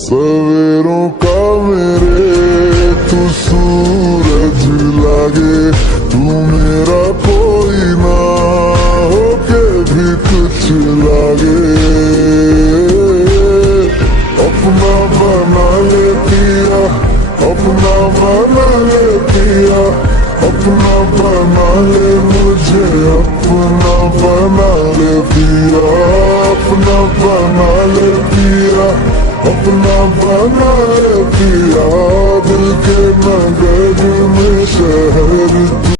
सवेरों का मेरे तू सूरज लागे, तू मेरा कोई ना होके भी कुछ लागे। अपना बना ले पिया, अपना बना ले पिया, अपना बना ले मुझे, अपना बना ले पिया, अपना बना ले पिया, अपना बना ले पिया। दिल के नगर में शहर